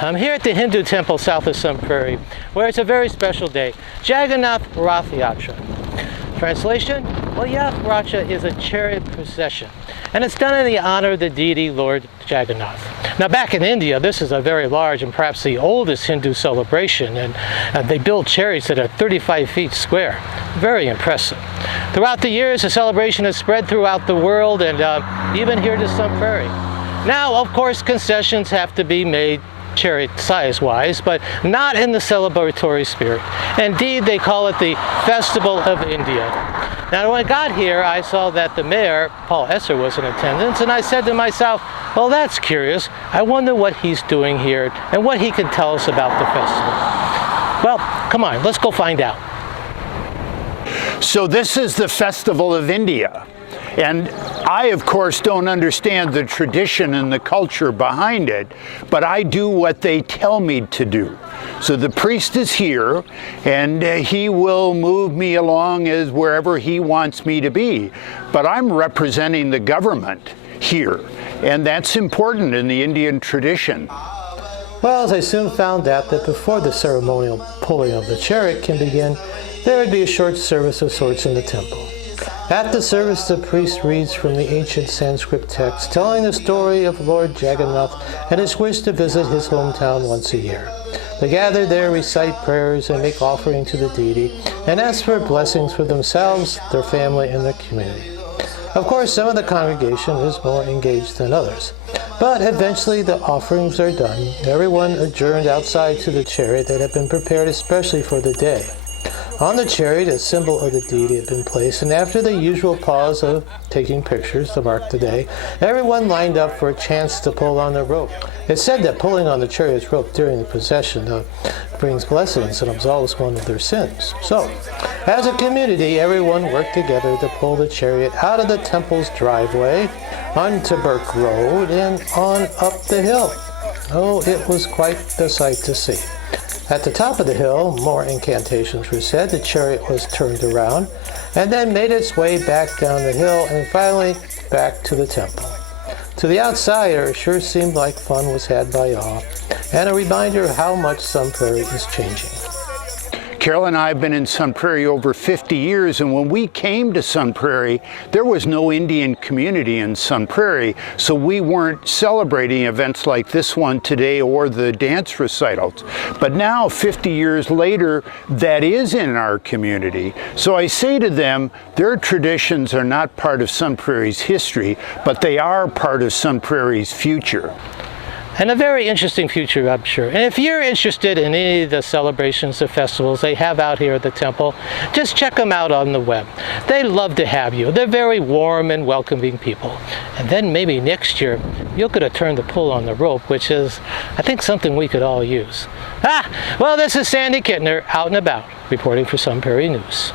I'm here at the Hindu temple south of Sun Prairie, where it's a very special day, Jagannath Rath Yatra. Translation? Well, Rath Yatra is a chariot procession, and it's done in the honor of the deity Lord Jagannath. Now, back in India, this is a very large and perhaps the oldest Hindu celebration, and they build chariots that are 35 feet square. Very impressive. Throughout the years, the celebration has spread throughout the world and even here to Sun Prairie. Now, of course, concessions have to be made chariot size-wise, but not in the celebratory spirit. Indeed, they call it the Festival of India. Now, when I got here, I saw that the mayor, Paul Esser, was in attendance, and I said to myself, well, that's curious. I wonder what he's doing here and what he can tell us about the festival. Well, come on, let's go find out. So this is the Festival of India. And I, of course, don't understand the tradition and the culture behind it, but I do what they tell me to do. So the priest is here, and he will move me along as wherever he wants me to be. But I'm representing the government here, and that's important in the Indian tradition. Well, as I soon found out that before the ceremonial pulling of the chariot can begin, there would be a short service of sorts in the temple. At the service, the priest reads from the ancient Sanskrit text, telling the story of Lord Jagannath and his wish to visit his hometown once a year. They gather there, recite prayers, and make offering to the deity, and ask for blessings for themselves, their family, and their community. Of course, some of the congregation is more engaged than others. But eventually the offerings are done. Everyone adjourned outside to the chariot that had been prepared especially for the day. On the chariot, a symbol of the deity had been placed, and after the usual pause of taking pictures to mark the day, everyone lined up for a chance to pull on the rope. It's said that pulling on the chariot's rope during the procession brings blessings and absolves one of their sins. So, as a community, everyone worked together to pull the chariot out of the temple's driveway, onto Burke Road, and on up the hill. Oh, it was quite the sight to see. At the top of the hill, more incantations were said, the chariot was turned around, and then made its way back down the hill and finally back to the temple. To the outsider, it sure seemed like fun was had by all, and a reminder of how much Sun Prairie is changing. Carol and I have been in Sun Prairie over 50 years, and when we came to Sun Prairie, there was no Indian community in Sun Prairie, so we weren't celebrating events like this one today or the dance recitals. But now, 50 years later, that is in our community. So I say to them, their traditions are not part of Sun Prairie's history, but they are part of Sun Prairie's future. And a very interesting future, I'm sure. And if you're interested in any of the celebrations, the festivals they have out here at the temple, just check them out on the web. They love to have you. They're very warm and welcoming people. And then maybe next year, you'll get a turn to pull on the rope, which is, I think, something we could all use. Well, this is Sandy Kittner, out and about, reporting for Sun Prairie News.